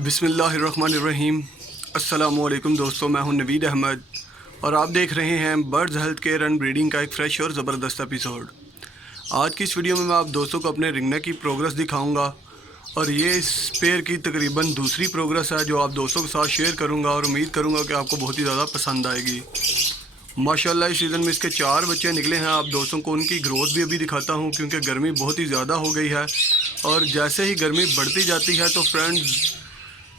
बिस्मिल्लाहिर्रहमानिर्रहीम। अस्सलामुअलैकुम दोस्तों, मैं हूं नवीद अहमद और आप देख रहे हैं birds health care and breeding का एक फ़्रेश और ज़बरदस्त एपिसोड। आज की इस वीडियो में मैं आप दोस्तों को अपने रिंगनेक की प्रोग्रेस दिखाऊंगा और ये इस पेयर की तकरीबन दूसरी प्रोग्रेस है जो आप दोस्तों के साथ शेयर करूंगा और उम्मीद करूंगा कि आपको बहुत ही ज़्यादा पसंद आएगी। माशाल्लाह इस सीज़न में इसके 4 बच्चे निकले हैं। आप दोस्तों को उनकी ग्रोथ भी अभी दिखाता हूं क्योंकि गर्मी बहुत ही ज़्यादा हो गई है और जैसे ही गर्मी बढ़ती जाती है तो फ्रेंड्स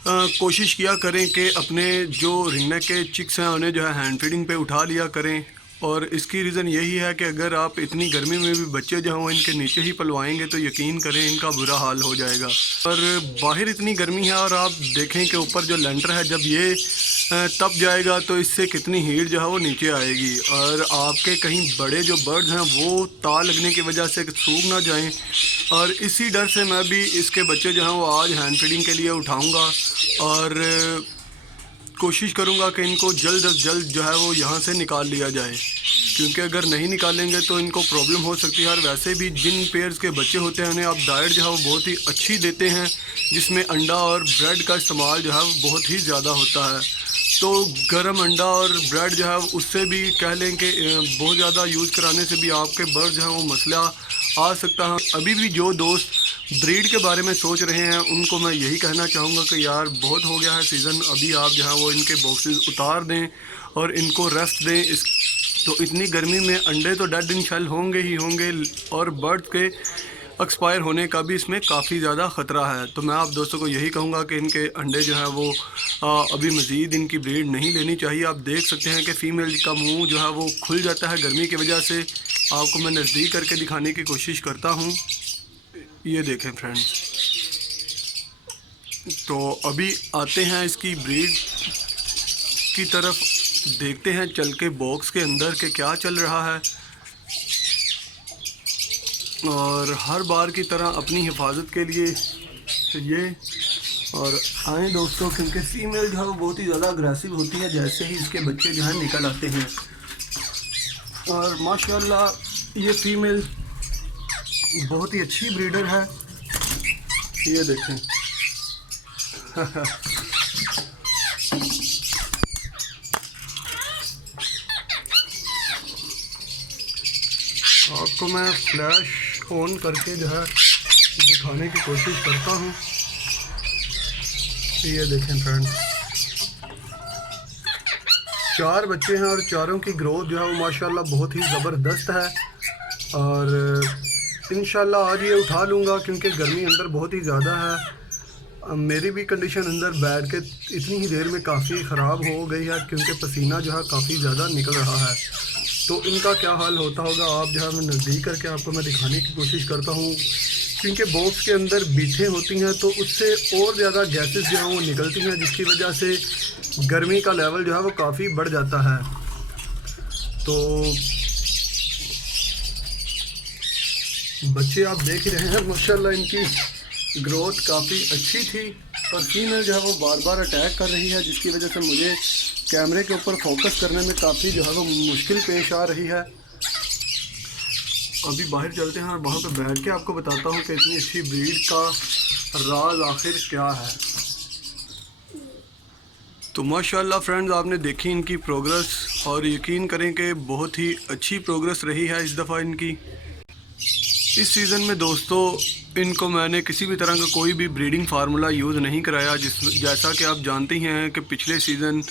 कोशिश किया करें कि अपने जो रिंगनेक के चिक्स हैं उन्हें जो है हैंड फीडिंग पे उठा लिया करें। और इसकी रीज़न यही है कि अगर आप इतनी गर्मी में भी बच्चे जो हैं इनके नीचे ही पलवाएंगे तो यकीन करें इनका बुरा हाल हो जाएगा। और बाहर इतनी गर्मी है और आप देखें कि ऊपर जो लेंटर है जब ये तप जाएगा तो इससे कितनी हीट जो है वो नीचे आएगी और आपके कहीं बड़े जो बर्ड्स हैं वो तार लगने की वजह से सूख ना जाएं। और इसी डर से मैं भी इसके बच्चे जो हैं वो आज हैंड फीडिंग के लिए उठाऊंगा और कोशिश करूंगा कि इनको जल्द अज जल्द जो है वो यहाँ से निकाल लिया जाए, क्योंकि अगर नहीं निकालेंगे तो इनको प्रॉब्लम हो सकती है। और वैसे भी जिन पेयर्स के बच्चे होते हैं उन्हें आप डाइट जो है वो बहुत ही अच्छी देते हैं जिसमें अंडा और ब्रेड का इस्तेमाल जो है वो बहुत ही ज़्यादा होता है। तो गर्म अंडा और ब्रेड जो है उससे भी कह लें कि बहुत ज़्यादा यूज़ कराने से भी आपके बर्ड जो है वो मसला आ सकता है। अभी भी जो दोस्त ब्रीड के बारे में सोच रहे हैं उनको मैं यही कहना चाहूँगा कि यार बहुत हो गया है सीज़न, अभी आप जो है वो इनके बॉक्सेस उतार दें और इनको रेस्ट दें। इस तो इतनी गर्मी में अंडे तो डेड इन शेल होंगे ही होंगे और बर्ड्स के एक्सपायर होने का भी इसमें काफ़ी ज़्यादा ख़तरा है। तो मैं आप दोस्तों को यही कहूँगा कि इनके अंडे जो है वो अभी मज़ीद इनकी ब्रीड नहीं लेनी चाहिए। आप देख सकते हैं कि फ़ीमेल का मुंह जो है वो खुल जाता है गर्मी की वजह से। आपको मैं नज़दीक करके दिखाने की कोशिश करता हूँ, ये देखें फ्रेंड्स। तो अभी आते हैं इसकी ब्रीड की तरफ, देखते हैं चल के बॉक्स के अंदर के क्या चल रहा है। और हर बार की तरह अपनी हिफाजत के लिए ये और आए दोस्तों, क्योंकि फ़ीमेल जो है वो बहुत ही ज़्यादा अग्रेसिव होती है जैसे ही इसके बच्चे जो है निकल आते हैं। और माशाल्लाह ये फ़ीमेल बहुत ही अच्छी ब्रीडर है, ये देखें। आपको मैं फ्लैश ऑन करके जो है दिखाने की कोशिश करता हूँ, ये देखें फ्रेंड्स। 4 बच्चे हैं और चारों की ग्रोथ जो है वो माशाल्लाह बहुत ही ज़बरदस्त है। और इंशाल्लाह आज ये उठा लूँगा क्योंकि गर्मी अंदर बहुत ही ज़्यादा है। मेरी भी कंडीशन अंदर बैठ के इतनी ही देर में काफ़ी ख़राब हो गई है क्योंकि पसीना जो है काफ़ी ज़्यादा निकल रहा है। तो इनका क्या हाल होता होगा आप जो है मैं नज़दीक करके आपको मैं दिखाने की कोशिश करता हूँ, क्योंकि बॉक्स के अंदर बीठें होती हैं तो उससे और ज़्यादा गैसेस जो हैं वो निकलती हैं जिसकी वजह से गर्मी का लेवल जो है वो काफ़ी बढ़ जाता है। तो बच्चे आप देख रहे हैं माशाल्लाह इनकी ग्रोथ काफ़ी अच्छी थी और फीमेल जो है वो बार बार अटैक कर रही है जिसकी वजह से मुझे कैमरे के ऊपर फोकस करने में काफ़ी जो है वो मुश्किल पेश आ रही है। अभी बाहर चलते हैं और वहाँ पे बैठ के आपको बताता हूँ कि इतनी अच्छी ब्रीड का राज आखिर क्या है। तो माशाल्लाह फ्रेंड्स आपने देखी इनकी प्रोग्रेस और यकीन करें कि बहुत ही अच्छी प्रोग्रेस रही है इस दफ़ा इनकी। इस सीज़न में दोस्तों इनको मैंने किसी भी तरह का कोई भी ब्रीडिंग फार्मूला यूज़ नहीं कराया, जैसा कि आप जानते हैं कि पिछले सीज़न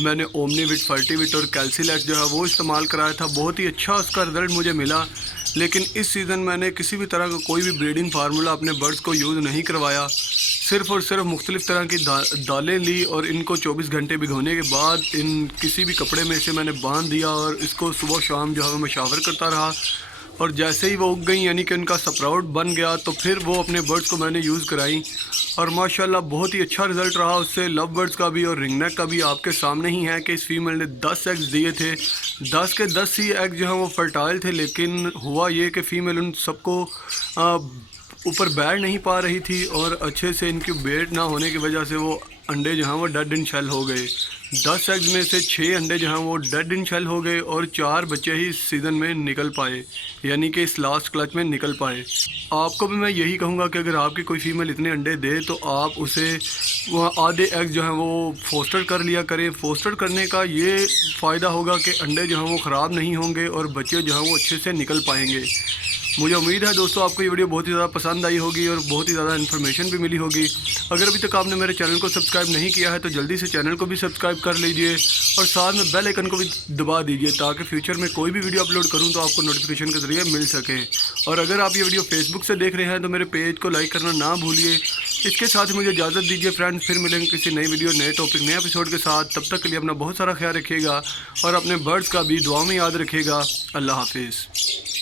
मैंने ओमनीविट, फर्टिविट और कैल्सीलैक्स जो है वो इस्तेमाल कराया था। बहुत ही अच्छा उसका रिज़ल्ट मुझे मिला। लेकिन इस सीज़न मैंने किसी भी तरह का कोई भी ब्रीडिंग फार्मूला अपने बर्ड्स को यूज़ नहीं करवाया। सिर्फ़ और सिर्फ मुख्तलिफ़ तरह की दालें ली और इनको 24 घंटे भिगोने के बाद इन किसी भी कपड़े में से मैंने बांध दिया और इसको सुबह शाम जो है मैं शावर करता रहा। और जैसे ही वो उग गई यानी कि उनका स्प्राउट बन गया तो फिर वो अपने बर्ड्स को मैंने यूज़ कराई और माशाल्लाह बहुत ही अच्छा रिज़ल्ट रहा उससे। लव बर्ड्स का भी और रिंगनेक का भी आपके सामने ही है कि इस फीमेल ने 10 एग्स दिए थे। 10 के 10 ही एग जो हैं वो फर्टाइल थे, लेकिन हुआ ये कि फ़ीमेल उन सबको ऊपर बैठ नहीं पा रही थी और अच्छे से इनक्यूबेट ना होने की वजह से वो अंडे जो हैं वो डेड इन शेल हो गए। 10 एग्स में से 6 अंडे जो हैं वो डेड इन शेल हो गए और 4 बच्चे ही इस सीज़न में निकल पाए, यानी कि इस लास्ट क्लच में निकल पाए। आपको भी मैं यही कहूँगा कि अगर आपकी कोई फीमेल इतने अंडे दे तो आप उसे आधे एग जो हैं वो फोस्टर कर लिया करें। फोस्टर करने का ये फ़ायदा होगा कि अंडे जो हैं वो ख़राब नहीं होंगे और बच्चे जो हैं वो अच्छे से निकल पाएंगे। मुझे उम्मीद है दोस्तों आपको ये वीडियो बहुत ही ज़्यादा पसंद आई होगी और बहुत ही ज़्यादा इन्फॉर्मेशन भी मिली होगी। अगर अभी तक आपने मेरे चैनल को सब्सक्राइब नहीं किया है तो जल्दी से चैनल को भी सब्सक्राइब कर लीजिए और साथ में बेल आइकन को भी दबा दीजिए ताकि फ्यूचर में कोई भी वीडियो अपलोड करूं तो आपको नोटिफिकेशन के ज़रिए मिल सके। और अगर आप ये वीडियो फेसबुक से देख रहे हैं तो मेरे पेज को लाइक करना ना भूलिए। इसके साथ ही मुझे इजाज़त दीजिए फ्रेंड्स, फिर मिलेंगे किसी नई वीडियो, नए टॉपिक, नए एपिसोड के साथ। तब तक के लिए अपना बहुत सारा ख्याल रखिएगा और अपने बर्ड्स का भी दुआ में याद रखिएगा। अल्लाह हाफिज़।